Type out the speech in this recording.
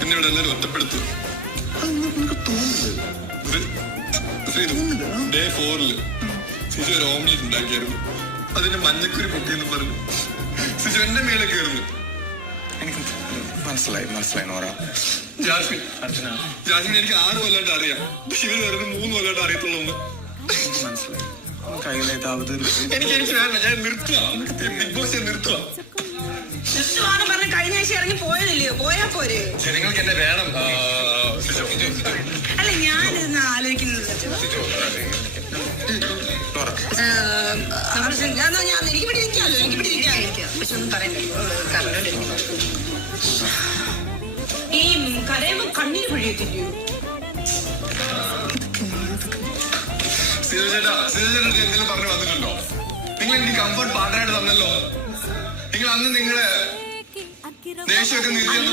എന്നെ ഇവിടെ എല്ലാവരും ഒറ്റപ്പെടുത്തുക. നിനക്ക് തോന്നുന്നത് ഡേ 4 സിജു ഒരു ഓംലെറ്റ് ഉണ്ടാക്കിയായിരുന്നു. അതിന്റെ മഞ്ഞക്കുരി പൊട്ടിയെന്ന് പറഞ്ഞു സിജു എന്റെ മേലെ കയറുന്നു. എനിക്ക് മനസ്സിലായി നോറ. ജാസ്മിൻ എനിക്ക് 6 കൊല്ലമായിട്ട് അറിയാം. പക്ഷെ ഇവര് വരുന്നത് 3 കൊല്ലമായിട്ട് അറിയത്തുള്ളൂ. മനസ്സിലായി. കയ്യിലേതാവത് എനിക്ക് വേണ്ട. ഞാൻ നിർത്തുക. ബിഗ് ബോസ് ഞാൻ നിർത്തുക. പറഞ്ഞ കഴിഞ്ഞ ആഴ്ച ഇറങ്ങി പോയതില്ലയോ? പോയാ പോരെ. ജനങ്ങൾക്ക് എന്നെ വേണം. അല്ല ഞാനിരുന്ന് ആലോചിക്കുന്നത് എനിക്ക് പിടിക്കാമല്ലോ. എനിക്ക് പിടിക്കാം. പക്ഷെ ഒന്നും പറയണ്ടല്ലോ. ഈ കരയുമ്പോ കണ്ണീര് പൊഴിയത്തില്ലയോ? എന്തെങ്കിലും പറഞ്ഞു വന്നിട്ടുണ്ടോ? നിങ്ങൾ എനിക്ക് കംഫർട്ട് പാർട്ട്ണറായിട്ട് തന്നല്ലോ. നിങ്ങൾ അന്ന് നിങ്ങളെ ദേഷ്യമൊക്കെ നിർത്തി